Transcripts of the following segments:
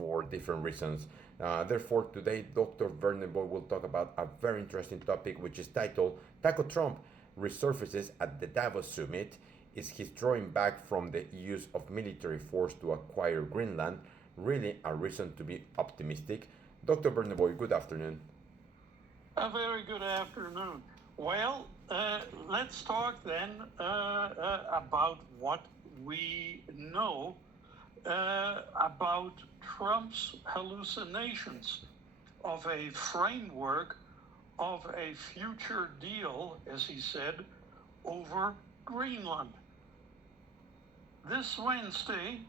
for different reasons. Therefore, today, Dr. Werner Boy will talk about a very interesting topic, which is titled Taco Trump Resurfaces at the Davos Summit. Is his drawing back from the use of military force to acquire Greenland really a reason to be optimistic? Dr. Werner Boy, good afternoon. A very good afternoon. Well, let's talk then about what we know about Trump's hallucinations of a framework of a future deal, as he said, over Greenland. This Wednesday,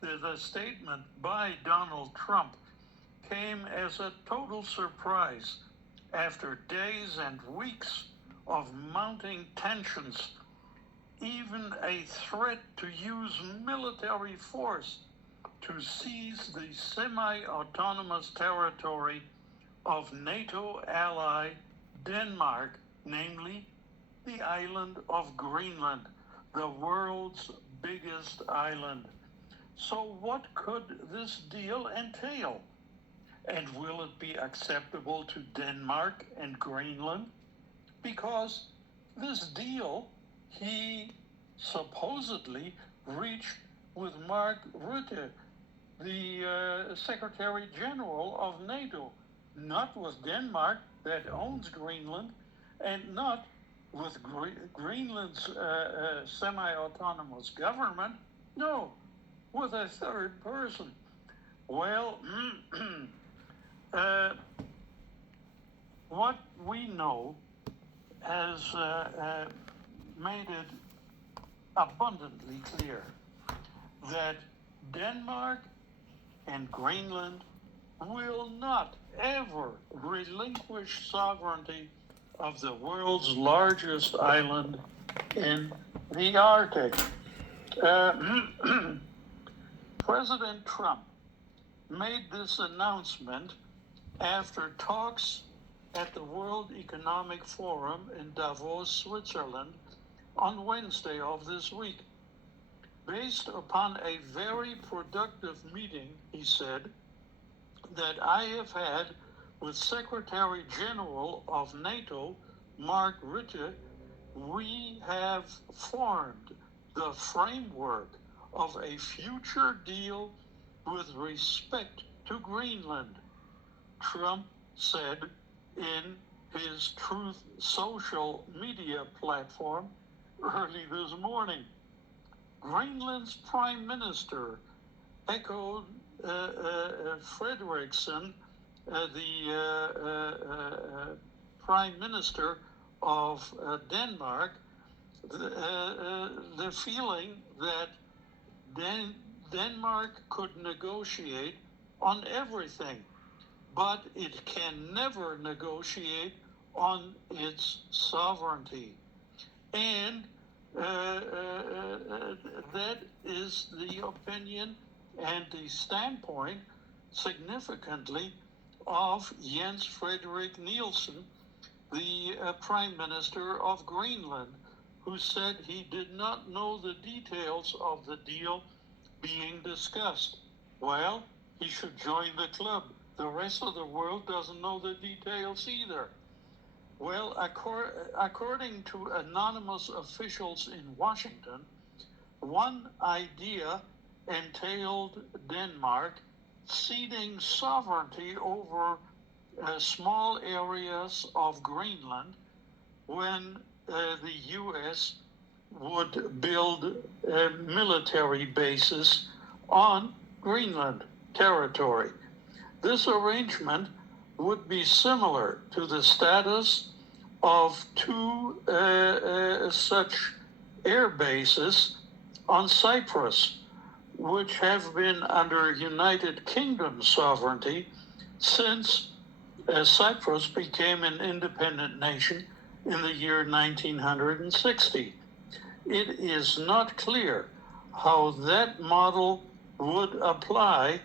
the statement by Donald Trump came as a total surprise after days and weeks of mounting tensions, even a threat to use military force to seize the semi-autonomous territory of NATO ally Denmark, namely the island of Greenland, the world's biggest island. So what could this deal entail? And will it be acceptable to Denmark and Greenland? Because this deal he supposedly reached with Mark Rutte, the Secretary General of NATO, not with Denmark that owns Greenland, and not with Greenland's semi-autonomous government, no, with a third person. Well, what we know has made it abundantly clear that Denmark and Greenland will not ever relinquish sovereignty of the world's largest island in the Arctic. President Trump made this announcement after talks at the World Economic Forum in Davos, Switzerland, on Wednesday of this week. Based upon a very productive meeting, he said, that I have had with Secretary General of NATO, Mark Rutte, we have formed the framework of a future deal with respect to Greenland, Trump said in his Truth Social media platform early this morning. Greenland's Prime Minister echoed Frederiksen, the Prime Minister of Denmark, the feeling that Denmark could negotiate on everything, but it can never negotiate on its sovereignty. And that is the opinion and the standpoint, significantly, of Jens Frederik Nielsen, the Prime Minister of Greenland, who said he did not know the details of the deal being discussed. Well, he should join the club. The rest of the world doesn't know the details either. Well, according to anonymous officials in Washington, one idea entailed Denmark ceding sovereignty over small areas of Greenland when the U.S. would build military bases on Greenland territory. This arrangement would be similar to the status of two such air bases on Cyprus, which have been under United Kingdom sovereignty since Cyprus became an independent nation in the year 1960. It is not clear how that model would apply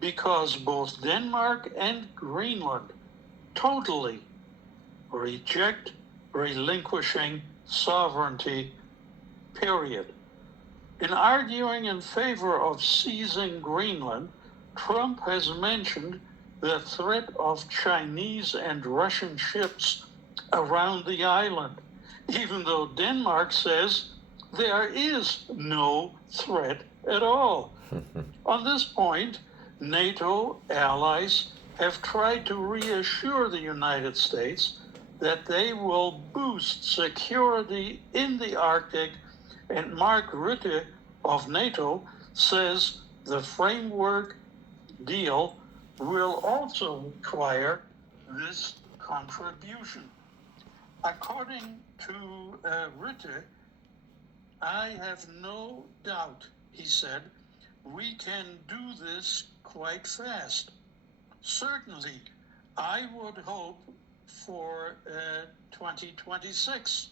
because both Denmark and Greenland totally reject relinquishing sovereignty, period. In arguing in favor of seizing Greenland, Trump has mentioned the threat of Chinese and Russian ships around the island, even though Denmark says there is no threat at all. On this point, NATO allies have tried to reassure the United States that they will boost security in the Arctic, and Mark Rutte of NATO says the framework deal will also require this contribution. According to Rutte, I have no doubt, he said, we can do this quite fast. Certainly, I would hope for 2026.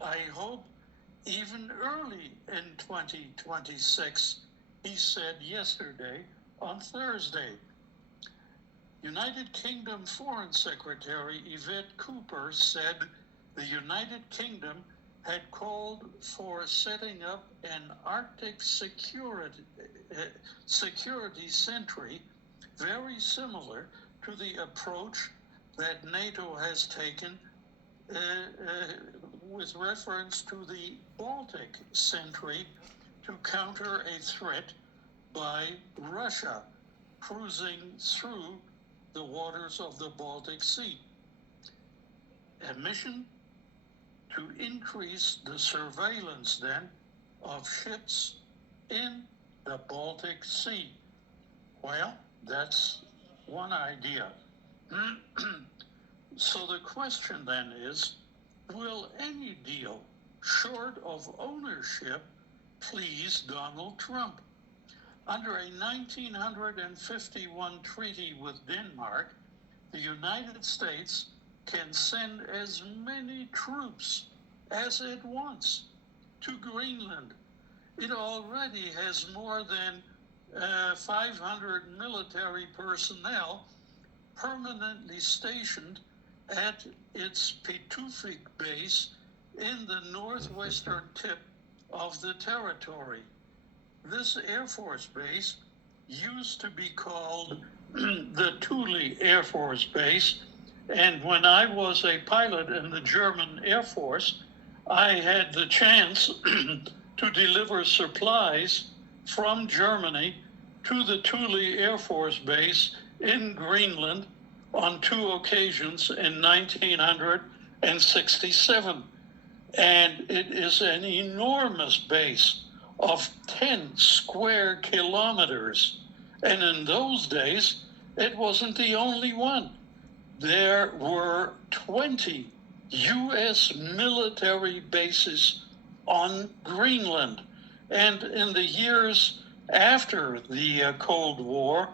I hope even early in 2026, he said yesterday on Thursday. United Kingdom Foreign Secretary Yvette Cooper said the United Kingdom had called for setting up an Arctic security sentry very similar to the approach that NATO has taken with reference to the Baltic sentry to counter a threat by Russia cruising through the waters of the Baltic Sea. A mission to increase the surveillance then of ships in the Baltic Sea. Well, that's one idea. So the question then is, will any deal short of ownership please Donald Trump? Under a 1951 treaty with Denmark, the United States can send as many troops as it wants to Greenland. It already has more than 500 military personnel permanently stationed at its Pituffik base in the northwestern tip of the territory. This Air Force base used to be called the Thule Air Force Base, and when I was a pilot in the German Air Force, I had the chance to deliver supplies from Germany to the Thule Air Force Base in Greenland on 2 occasions in 1967. And it is an enormous base of 10 square kilometers. And in those days, it wasn't the only one. There were 20 U.S. military bases on Greenland. And in the years after the Cold War,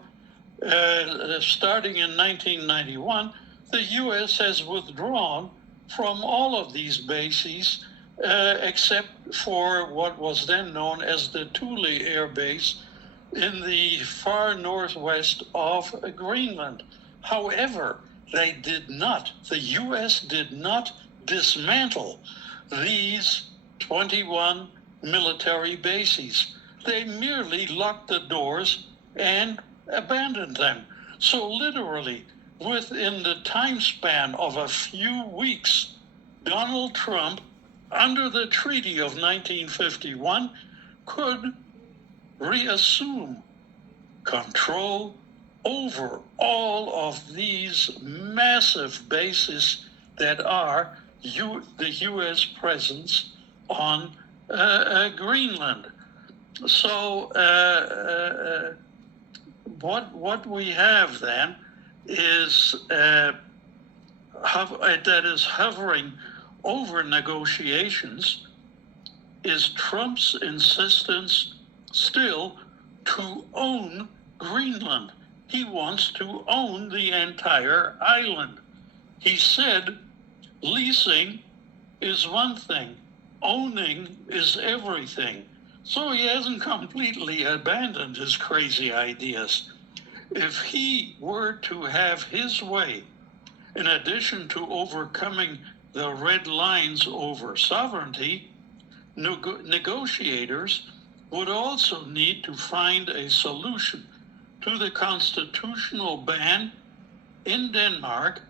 starting in 1991, the U.S. has withdrawn from all of these bases, except for what was then known as the Thule Air Base in the far northwest of Greenland. However, the U.S. did not dismantle these 21 military bases. They merely locked the doors and abandoned them. So literally, within the time span of a few weeks, Donald Trump, under the Treaty of 1951, could reassume control over all of these massive bases that are the U.S. presence on Greenland. So what we have then is that is hovering over negotiations is Trump's insistence still to own Greenland. He wants to own the entire island. He said leasing is one thing, owning is everything. So he hasn't completely abandoned his crazy ideas. If he were to have his way, in addition to overcoming the red lines over sovereignty, negotiators would also need to find a solution to the constitutional ban in Denmark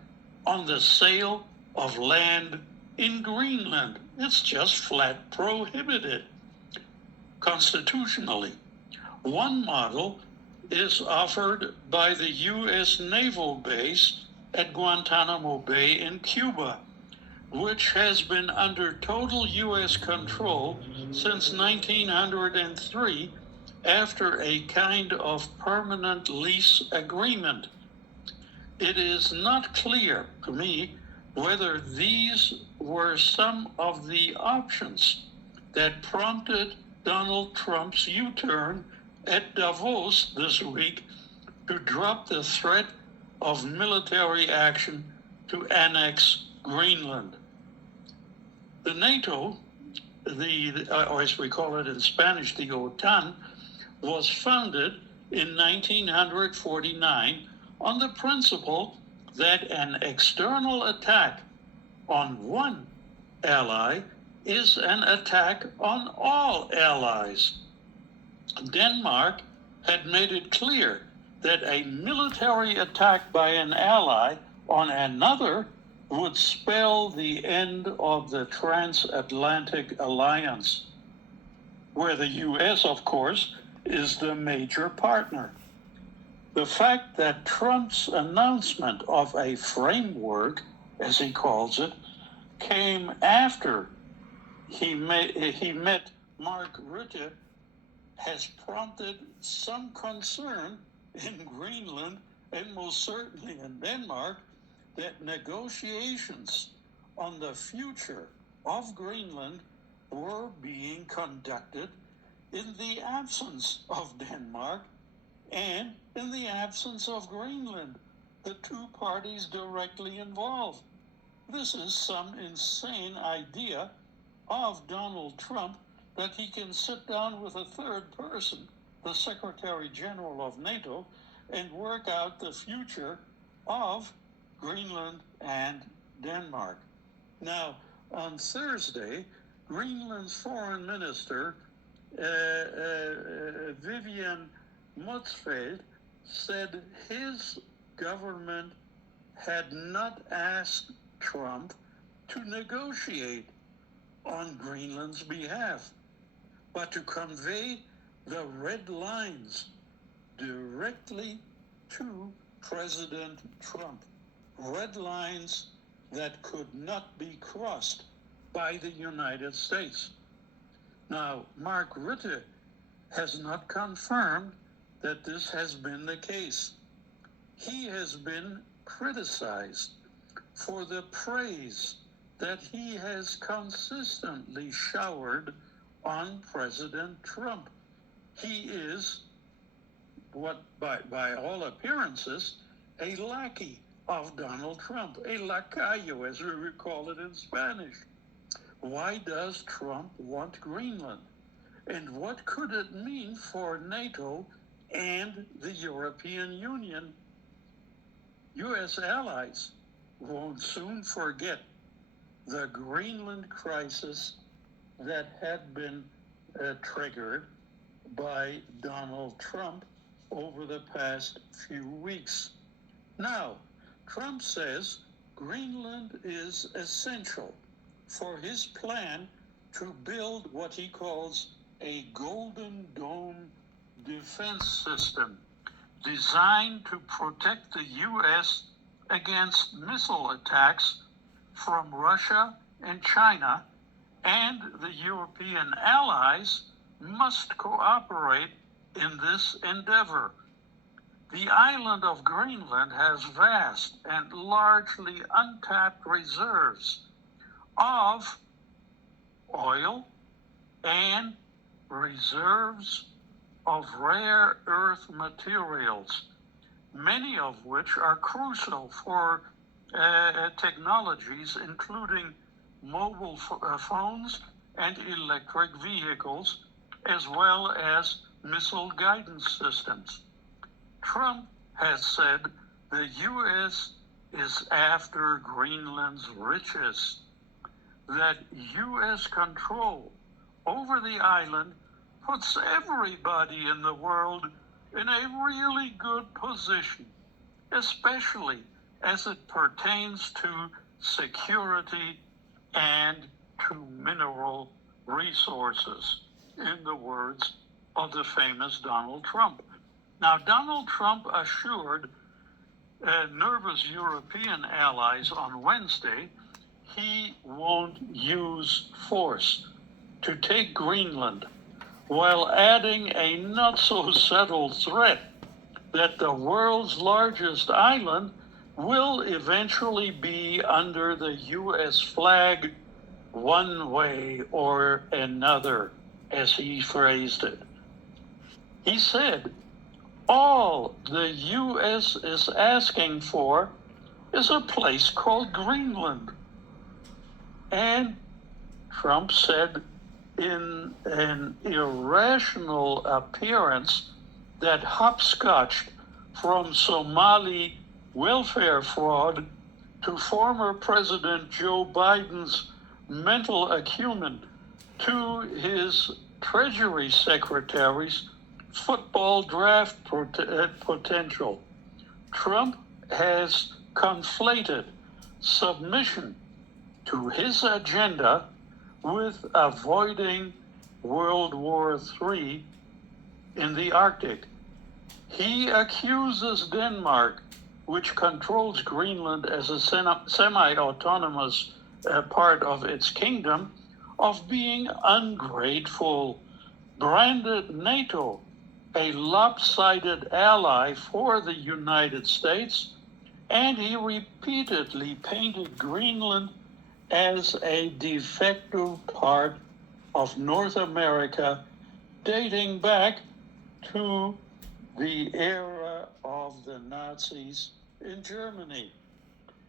on the sale of land in Greenland. It's just flat prohibited constitutionally. One model is offered by the U.S. naval base at Guantanamo Bay in Cuba, which has been under total U.S. control since 1903 after a kind of permanent lease agreement. It is not clear to me whether these were some of the options that prompted Donald Trump's U-turn at Davos this week to drop the threat of military action to annex Greenland. The NATO, or as we call it in Spanish, the OTAN, was founded in 1949 on the principle that an external attack on one ally is an attack on all allies. Denmark had made it clear that a military attack by an ally on another would spell the end of the transatlantic alliance, where the U.S., of course, is the major partner. The fact that Trump's announcement of a framework, as he calls it, came after he met Mark Rutte has prompted some concern in Greenland and most certainly in Denmark that negotiations on the future of Greenland were being conducted in the absence of Denmark and in the absence of Greenland, the two parties directly involved. This is some insane idea of Donald Trump that he can sit down with a third person, the Secretary General of NATO, and work out the future of Greenland and Denmark. Now, on Thursday, Greenland's Foreign Minister, Vivian Motzfeldt, said his government had not asked Trump to negotiate on Greenland's behalf, but to convey the red lines directly to President Trump. Red lines that could not be crossed by the United States. Now, Mark Rutte has not confirmed that this has been the case. He has been criticized for the praise that he has consistently showered on President Trump. He is, what by all appearances, a lackey of Donald Trump, a lacayo, as we would call it in Spanish. Why does Trump want Greenland? And what could it mean for NATO and the European Union? U.S. allies won't soon forget the Greenland crisis that had been triggered by Donald Trump over the past few weeks. Now, Trump says Greenland is essential for his plan to build what he calls a Golden Dome defense system designed to protect the U.S. against missile attacks from Russia and China, and the European allies must cooperate in this endeavor. The island of Greenland has vast and largely untapped reserves of oil and reserves of rare earth materials, many of which are crucial for technologies including mobile phones and electric vehicles, as well as missile guidance systems. Trump has said the U.S. is after Greenland's riches, that U.S. control over the island puts everybody in the world in a really good position, especially as it pertains to security and to mineral resources, in the words of the famous Donald Trump. Now, Donald Trump assured nervous European allies on Wednesday he won't use force to take Greenland, while adding a not-so-subtle threat that the world's largest island will eventually be under the U.S. flag one way or another, as he phrased it. He said, all the U.S. is asking for is a place called Greenland. And Trump said in an irrational appearance that hopscotched from Somali welfare fraud to former President Joe Biden's mental acumen to his Treasury Secretary's football draft potential. Trump has conflated submission to his agenda with avoiding World War III in the Arctic. He accuses Denmark, which controls Greenland as a semi-autonomous part of its kingdom, of being ungrateful, branded NATO a lopsided ally for the United States, and he repeatedly painted Greenland as a defective part of North America dating back to the era of the Nazis in Germany.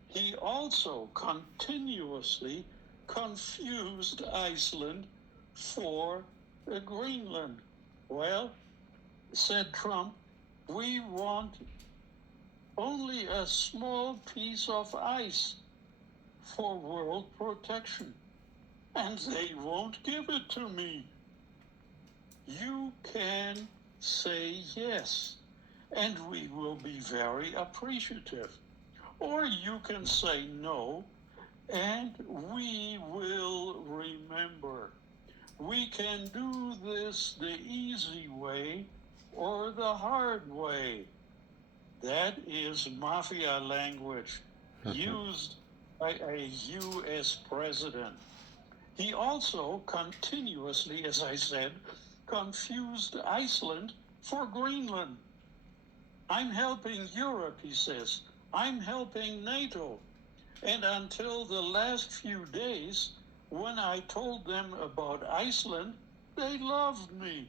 He also continuously confused Iceland for Greenland. Well, said Trump, we want only a small piece of ice for world protection, and they won't give it to me. You can say yes, and we will be very appreciative. Or you can say no, and we will remember. We can do this the easy way or the hard way. That is mafia language used by a U.S. president. He also continuously, as I said, confused Iceland for Greenland. I'm helping Europe, he says. I'm helping NATO. And until the last few days, when I told them about Iceland, they loved me.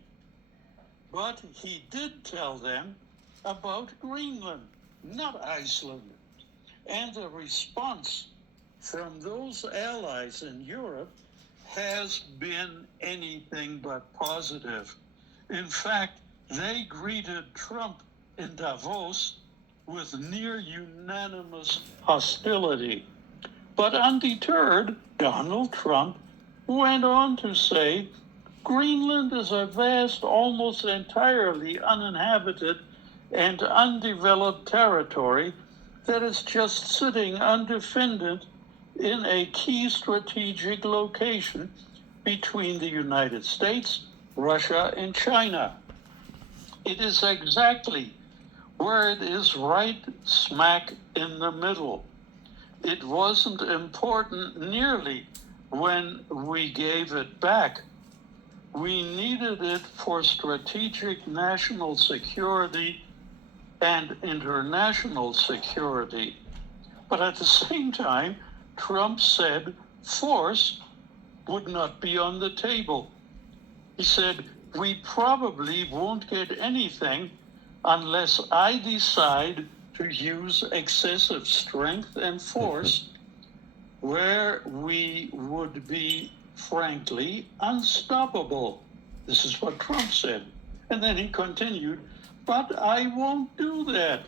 But he did tell them about Greenland, not Iceland. And the response from those allies in Europe has been anything but positive. In fact, they greeted Trump in Davos with near unanimous hostility. But undeterred, Donald Trump went on to say, Greenland is a vast, almost entirely uninhabited and undeveloped territory that is just sitting undefended in a key strategic location between the United States, Russia, and China. It is exactly where it is right smack in the middle. It wasn't important nearly when we gave it back. We needed it for strategic national security and international security. But at the same time, Trump said force would not be on the table. He said, we probably won't get anything unless I decide to use excessive strength and force where we would be, frankly, unstoppable. This is what Trump said. And then he continued, but I won't do that.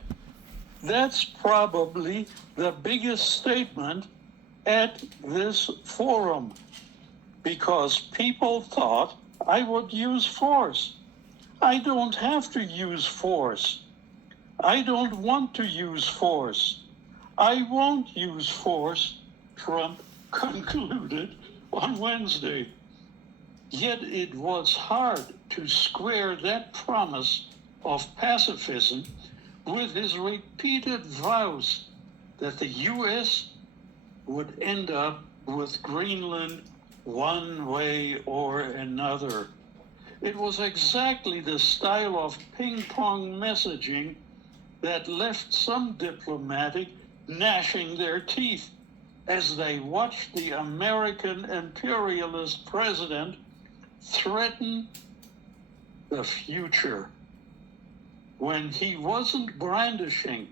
That's probably the biggest statement at this forum, because people thought I would use force. I don't have to use force. I don't want to use force. I won't use force, Trump concluded on Wednesday. Yet it was hard to square that promise of pacifism with his repeated vows that the U.S. would end up with Greenland one way or another. It was exactly the style of ping-pong messaging that left some diplomatic gnashing their teeth as they watched the American imperialist president threaten the future. When he wasn't brandishing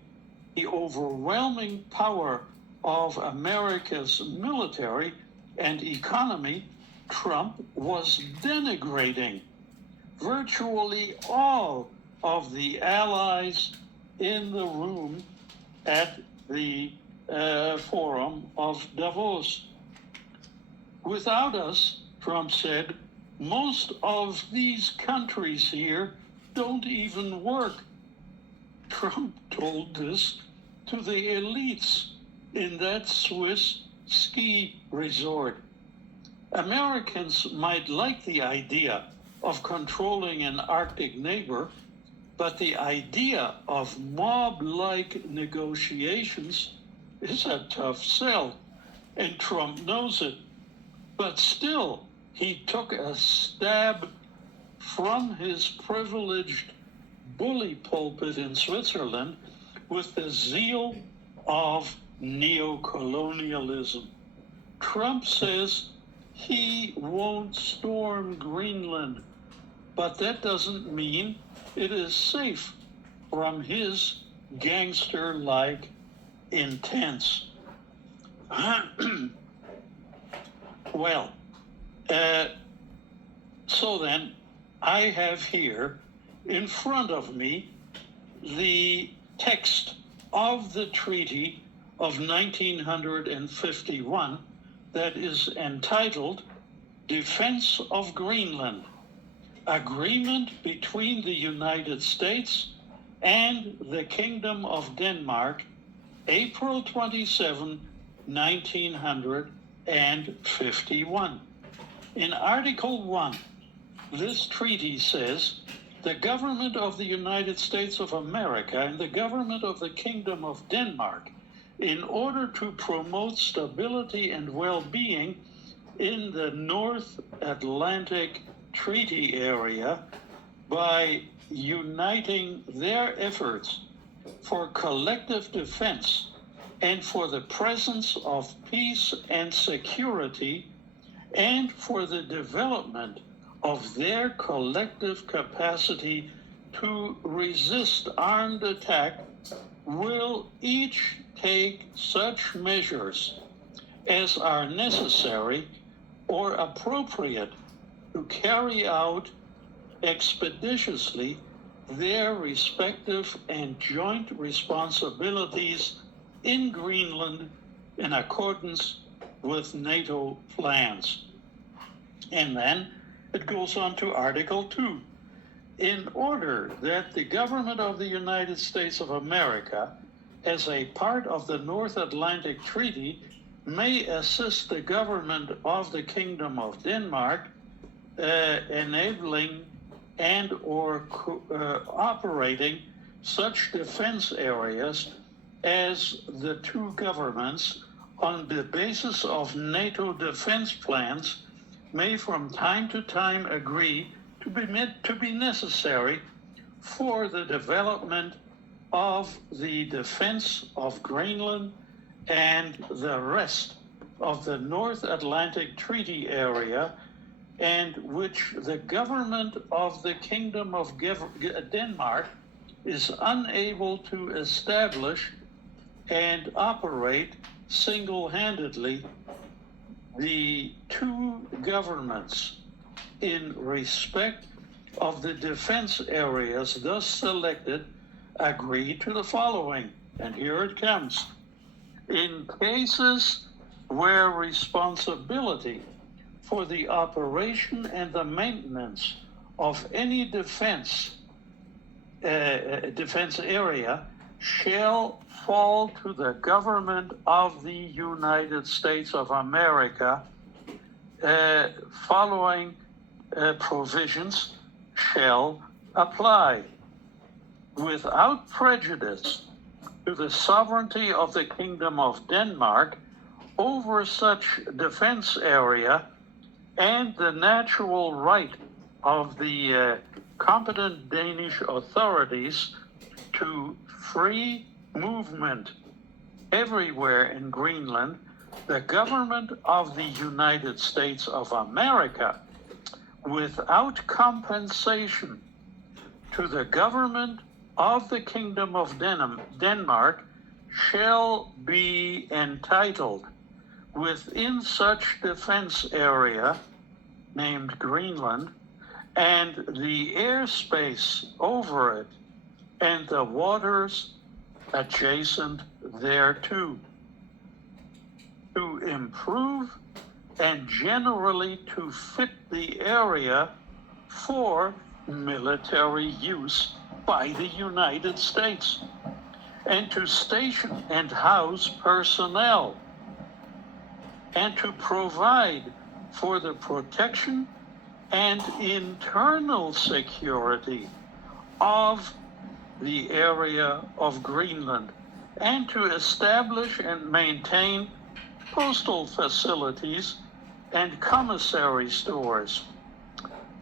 the overwhelming power of America's military and economy, Trump was denigrating virtually all of the allies in the room at the forum of Davos. Without us, Trump said, most of these countries here don't even work. Trump told this to the elites in that Swiss ski resort. Americans might like the idea of controlling an Arctic neighbor, but the idea of mob-like negotiations is a tough sell, and Trump knows it. But still, he took a stab from his privileged bully pulpit in Switzerland with the zeal of neocolonialism. Trump says he won't storm Greenland, but that doesn't mean it is safe from his gangster-like intents. Well, so then I have here in front of me the text of the Treaty of 1951 that is entitled Defense of Greenland, Agreement between the United States and the Kingdom of Denmark, April 27, 1951. In Article 1, this treaty says, the government of the United States of America and the government of the Kingdom of Denmark, in order to promote stability and well-being in the North Atlantic Treaty Area by uniting their efforts for collective defense and for the presence of peace and security and for the development of their collective capacity to resist armed attack, will each take such measures as are necessary or appropriate to carry out expeditiously their respective and joint responsibilities in Greenland in accordance with NATO plans. And then it goes on to Article 2. In order that the government of the United States of America, as a part of the North Atlantic Treaty, may assist the government of the Kingdom of Denmark, enabling and or operating such defense areas as the two governments, on the basis of NATO defense plans, may from time to time agree to be necessary for the development of the defense of Greenland and the rest of the North Atlantic Treaty Area, and which the government of the Kingdom of Denmark is unable to establish and operate single-handedly. The two governments, in respect of the defense areas thus selected, agree to the following, and here it comes. In cases where responsibility for the operation and the maintenance of any defense area shall fall to the government of the United States of America, following provisions shall apply without prejudice to the sovereignty of the Kingdom of Denmark over such defense area and the natural right of the competent Danish authorities to free movement everywhere in Greenland, the government of the United States of America, without compensation to the government of the Kingdom of Denmark, shall be entitled within such defense area named Greenland, and the airspace over it, and the waters adjacent thereto, to improve and generally to fit the area for military use by the United States, and to station and house personnel, and to provide for the protection and internal security of the area of Greenland, and to establish and maintain postal facilities and commissary stores.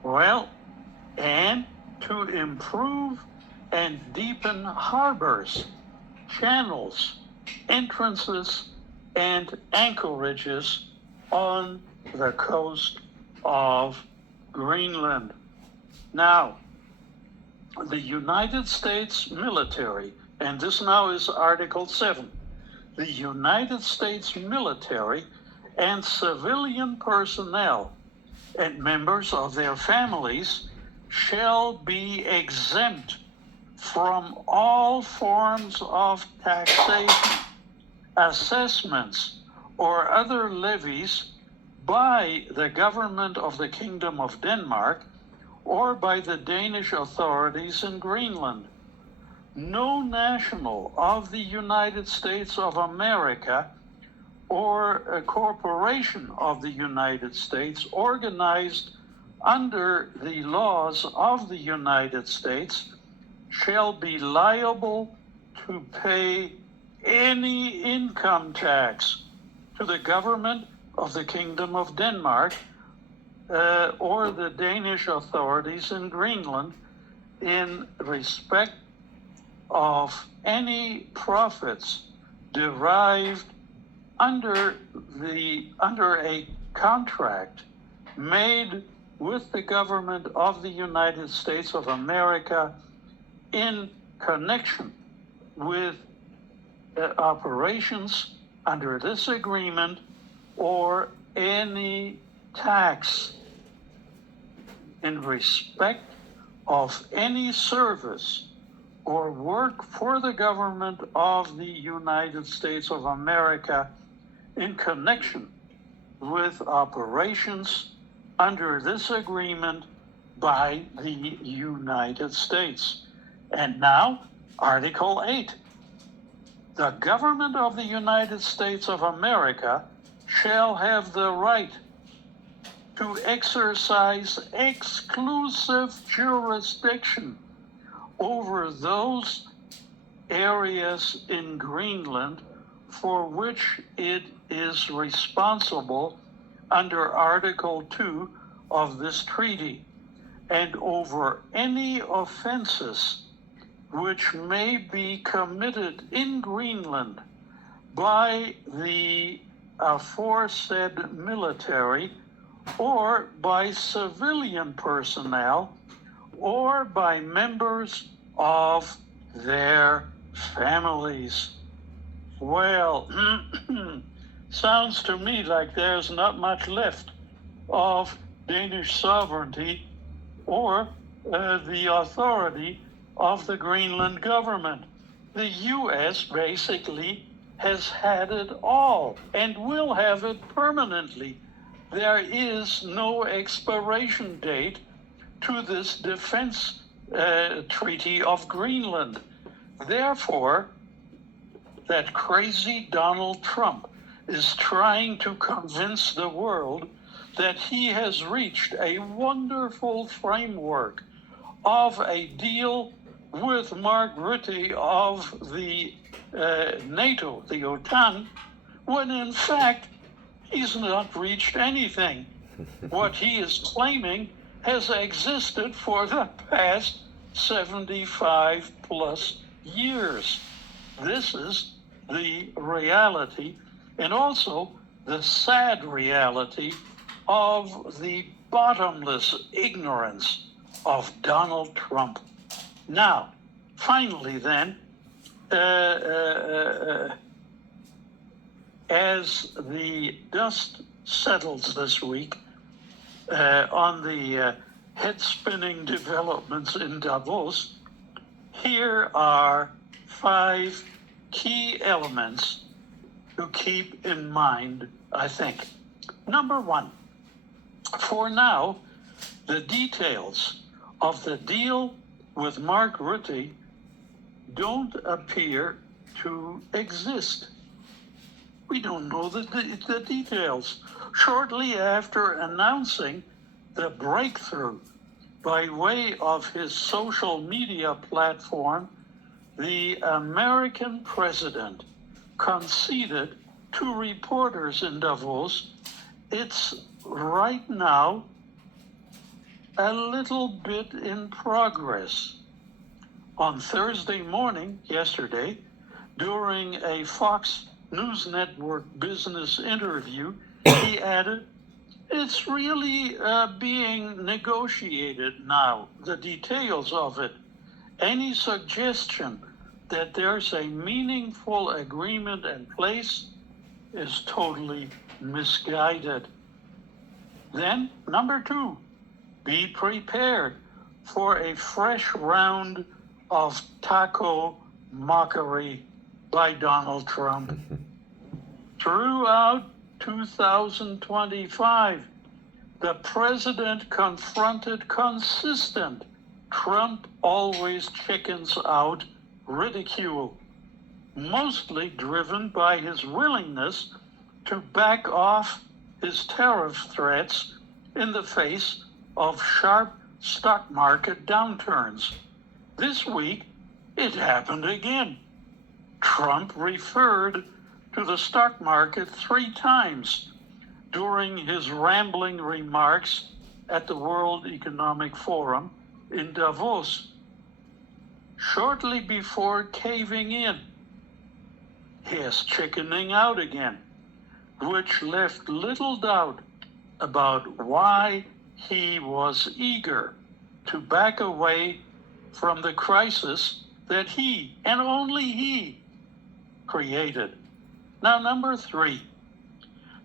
Well, and to improve and deepen harbors, channels, entrances, and anchorages on the coast of Greenland. Now, the United States military, and this now is Article 7, the United States military and civilian personnel and members of their families shall be exempt from all forms of taxation, assessments, or other levies by the government of the Kingdom of Denmark or by the Danish authorities in Greenland. No national of the United States of America or a corporation of the United States organized under the laws of the United States shall be liable to pay any income tax to the government of the Kingdom of Denmark or the Danish authorities in Greenland in respect of any profits derived under a contract made with the government of the United States of America in connection with operations under this agreement, or any tax in respect of any service or work for the government of the United States of America in connection with operations under this agreement by the United States. And now, Article 8. The government of the United States of America shall have the right to exercise exclusive jurisdiction over those areas in Greenland for which it is responsible under Article 2 of this treaty, and over any offenses which may be committed in Greenland by the aforesaid military or by civilian personnel or by members of their families. Well, sounds to me like there's not much left of Danish sovereignty or the authority of the Greenland government. The U.S. basically has had it all and will have it permanently there is no expiration date to this defense treaty of Greenland. Therefore, that crazy Donald Trump is trying to convince the world that he has reached a wonderful framework of a deal with Mark Rutte of the NATO, the OTAN, when in fact he's not reached anything. What he is claiming has existed for the past 75 plus years. This is the reality, and also the sad reality of the bottomless ignorance of Donald Trump. Now, finally then, as the dust settles this week on the head-spinning developments in Davos, here are 5 key elements to keep in mind, I think. Number 1, for now, the details of the deal with Mark Rutte don't appear to exist. We don't know the details. Shortly after announcing the breakthrough by way of his social media platform, the American president conceded to reporters in Davos it's right now a little bit in progress. On Thursday morning, yesterday, during a Fox News Network business interview, he added, it's really being negotiated now, the details of it. Any suggestion that there's a meaningful agreement in place is totally misguided. Then, number 2, be prepared for a fresh round of taco mockery by Donald Trump. Throughout 2025, the president confronted consistent Trump always chickens out ridicule, mostly driven by his willingness to back off his tariff threats in the face of sharp stock market downturns. This week, it happened again. Trump referred to the stock market 3 times during his rambling remarks at the World Economic Forum in Davos, shortly before caving in, his chickening out again, which left little doubt about why he was eager to back away from the crisis that he, and only he, created. Now, number 3,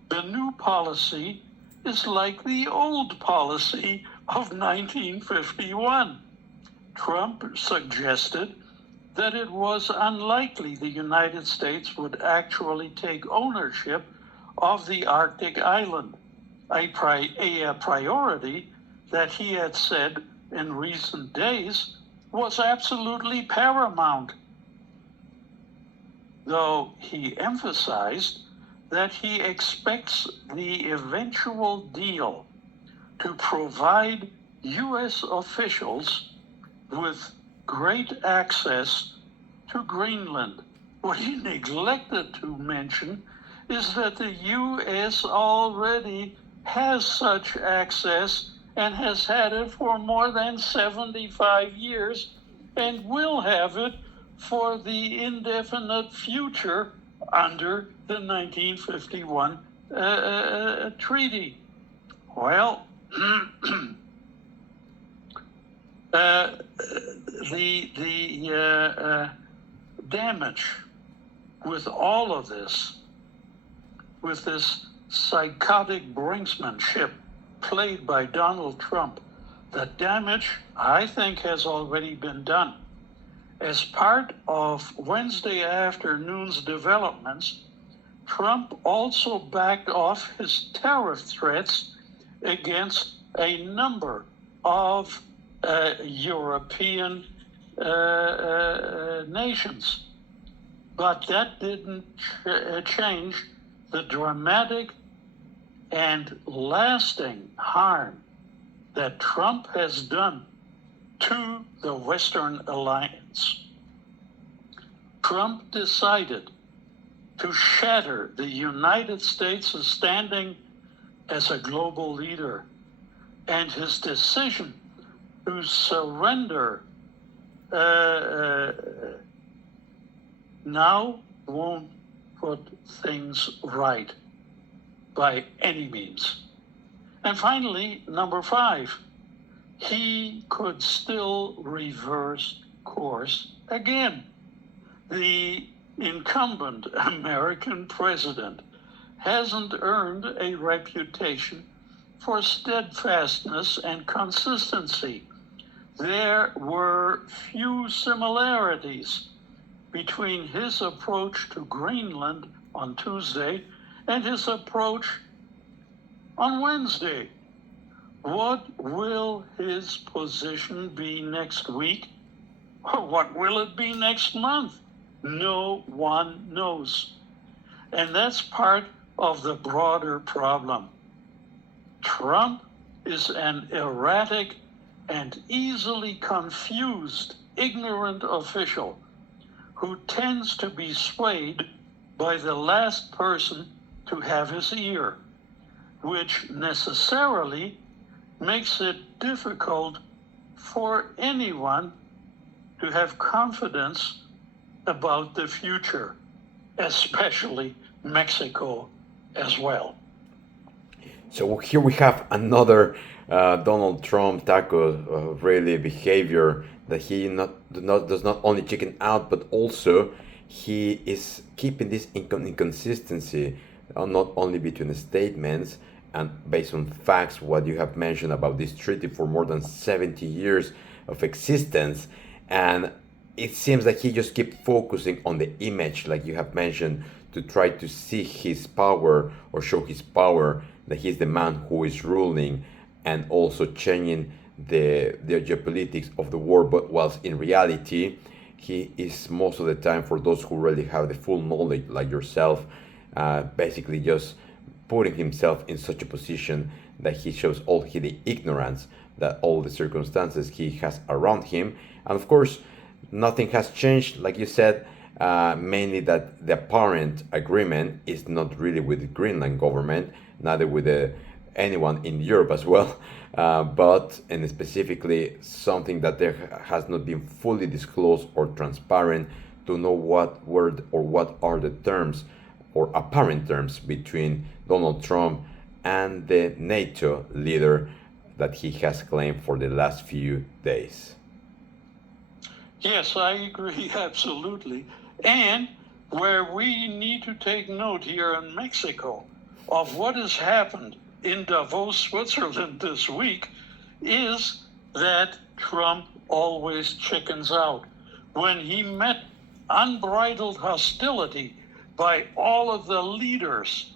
the new policy is like the old policy of 1951. Trump suggested that it was unlikely the United States would actually take ownership of the Arctic island, a priority that he had said in recent days was absolutely paramount, though he emphasized that he expects the eventual deal to provide U.S. officials with great access to Greenland. What he neglected to mention is that the U.S. already has such access and has had it for more than 75 years and will have it for the indefinite future under the 1951 treaty. Well, the damage with all of this, with this psychotic brinksmanship played by Donald Trump, the damage, I think, has already been done. As part of Wednesday afternoon's developments, Trump also backed off his tariff threats against a number of European nations. But that didn't change the dramatic and lasting harm that Trump has done to the Western alliance. Trump decided to shatter the United States' standing as a global leader, and his decision to surrender now won't put things right by any means. And finally, number 5, he could still reverse course again. The incumbent American president hasn't earned a reputation for steadfastness and consistency. There were few similarities between his approach to Greenland on Tuesday and his approach on Wednesday. What will his position be next week? Or what will it be next month? No one knows. And that's part of the broader problem. Trump is an erratic and easily confused, ignorant official who tends to be swayed by the last person to have his ear, which necessarily makes it difficult for anyone to have confidence about the future, especially Mexico as well. So here we have another Donald Trump taco really behavior that he does not only chicken out, but also he is keeping this inconsistency not only between the statements and based on facts, what you have mentioned about this treaty for more than 70 years of existence. And it seems like he just keeps focusing on the image, like you have mentioned, to try to see his power or show his power, that he's the man who is ruling and also changing the geopolitics of the world. But whilst in reality, he is most of the time, for those who really have the full knowledge, like yourself, basically just putting himself in such a position that he shows all the ignorance, that all the circumstances he has around him. And of course, nothing has changed, like you said, mainly that the apparent agreement is not really with the Greenland government, neither with anyone in Europe as well, and specifically something that there has not been fully disclosed or transparent to know what are the terms or apparent terms between Donald Trump and the NATO leader that he has claimed for the last few days. Yes, I agree absolutely. And where we need to take note here in Mexico of what has happened in Davos, Switzerland this week is that Trump always chickens out. When he met unbridled hostility by all of the leaders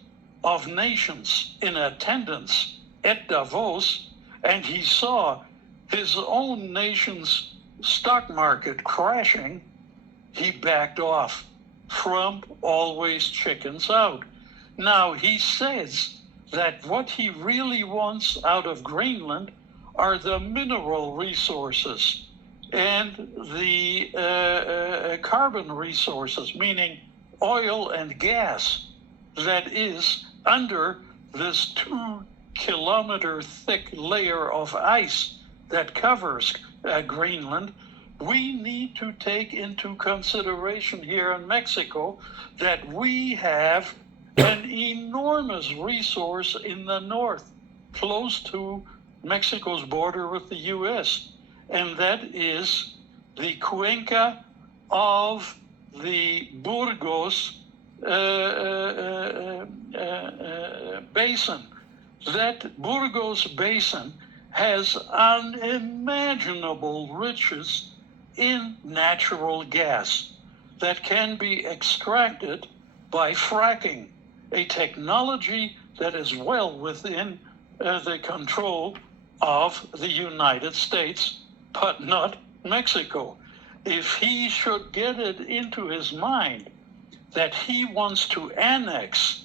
of nations in attendance at Davos, and he saw his own nation's stock market crashing, he backed off. Trump always chickens out. Now, he says that what he really wants out of Greenland are the mineral resources and the carbon resources, meaning oil and gas, that is under this 2-kilometer thick layer of ice that covers Greenland. We need to take into consideration here in Mexico that we have an enormous resource in the north, close to Mexico's border with the U.S., and that is the cuenca of the Burgos basin. That Burgos basin has unimaginable riches in natural gas that can be extracted by fracking. a technology that is well within the control of the United States, but not Mexico. If he should get it into his mind that he wants to annex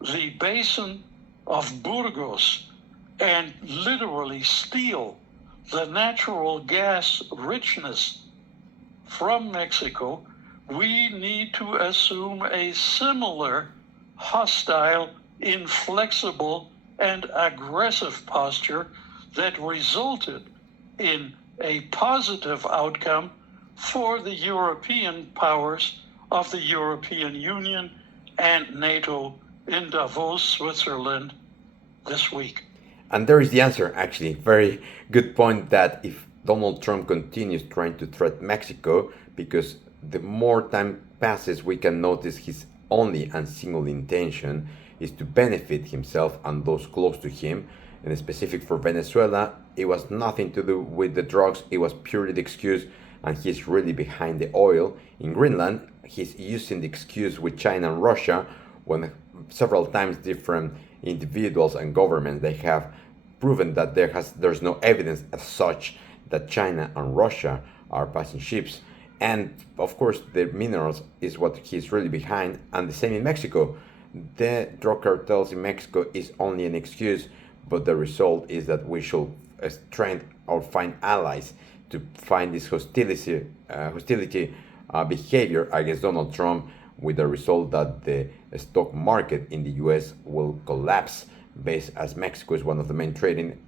the basin of Burgos and literally steal the natural gas richness from Mexico, we need to assume a similar hostile, inflexible, and aggressive posture that resulted in a positive outcome for the European powers of the European Union and NATO in Davos, Switzerland this week. And there is the answer, actually. Very good point that if Donald Trump continues trying to threaten Mexico, because the more time passes, we can notice his only and single intention is to benefit himself and those close to him. And specific for Venezuela, it was nothing to do with the drugs, it was purely the excuse, and he's really behind the oil. In Greenland, he's using the excuse with China and Russia when several times different individuals and governments, they have proven that there's no evidence as such that China and Russia are passing ships. And of course, the minerals is what he's really behind. And the same in Mexico. The drug cartels in Mexico is only an excuse, but the result is that we should strengthen or find allies to find this hostility behavior against Donald Trump, with the result that the stock market in the US will collapse, based as Mexico is one of the main trading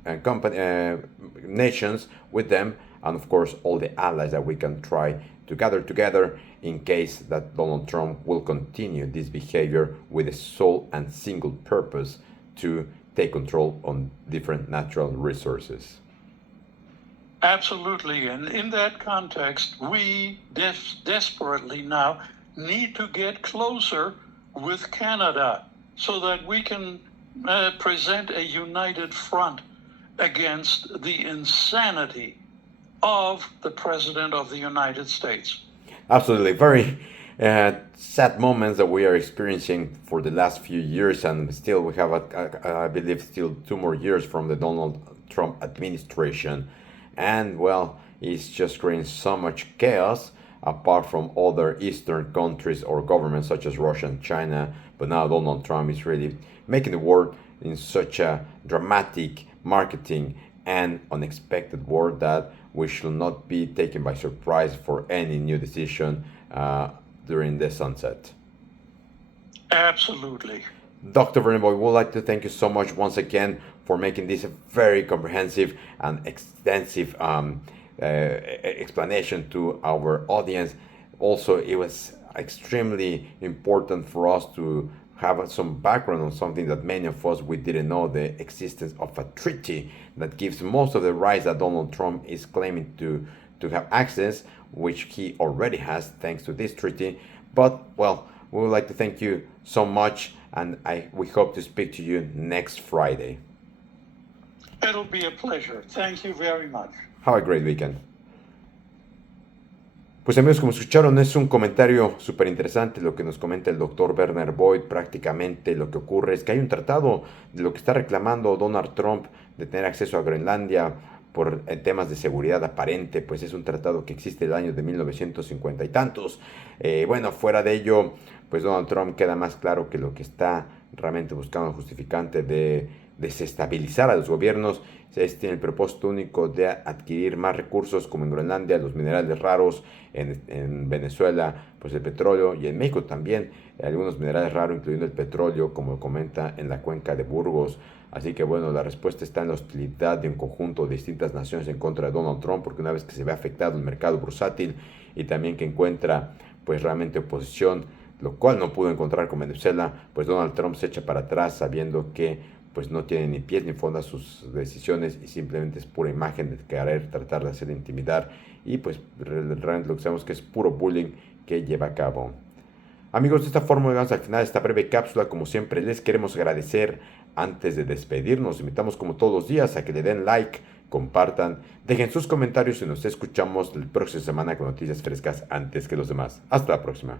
nations with them, and of course all the allies that we can try to gather together in case that Donald Trump will continue this behavior with the sole and single purpose to take control on different natural resources. Absolutely, and in that context, we desperately now need to get closer with Canada so that we can present a united front against the insanity of the President of the United States. Absolutely. Very sad moments that we are experiencing for the last few years, and still we have, I believe, still 2 more years from the Donald Trump administration. And well, it's just creating so much chaos, apart from other Eastern countries or governments such as Russia and China. But now Donald Trump is really making the world in such a dramatic marketing and unexpected war that we should not be taken by surprise for any new decision during the sunset. Absolutely. Dr. Verneboy, would like to thank you so much once again for making this a very comprehensive and extensive explanation to our audience. Also, it was extremely important for us to have some background on something that many of us we didn't know, the existence of a treaty that gives most of the rights that Donald Trump is claiming to have access, which he already has thanks to this treaty. But well, we would like to thank you so much, and we hope to speak to you next Friday. It'll be a pleasure. Thank you very much. Have a great weekend. Pues amigos, como escucharon, es un comentario súper interesante lo que nos comenta el doctor Werner Boyd. Prácticamente lo que ocurre es que hay un tratado de lo que está reclamando Donald Trump de tener acceso a Groenlandia por temas de seguridad aparente, pues es un tratado que existe el año de 1950 y tantos. Bueno, fuera de ello, pues Donald Trump queda más claro que lo que está realmente buscando el justificante de desestabilizar a los gobiernos tiene el propósito único de adquirir más recursos, como en Groenlandia los minerales raros, en Venezuela pues el petróleo, y en México también algunos minerales raros, incluyendo el petróleo, como comenta en la cuenca de Burgos. Así que bueno, la respuesta está en la hostilidad de un conjunto de distintas naciones en contra de Donald Trump, porque una vez que se ve afectado el mercado bursátil y también que encuentra pues realmente oposición, lo cual no pudo encontrar con Venezuela, pues Donald Trump se echa para atrás sabiendo que pues no tiene ni pies ni fondas sus decisiones y simplemente es pura imagen de querer tratar de hacer intimidar, y pues realmente lo que sabemos que es puro bullying que lleva a cabo. Amigos, de esta forma llegamos al final de esta breve cápsula. Como siempre les queremos agradecer. Antes de despedirnos, invitamos como todos los días a que le den like, compartan, dejen sus comentarios y nos escuchamos la próxima semana con noticias frescas antes que los demás. Hasta la próxima.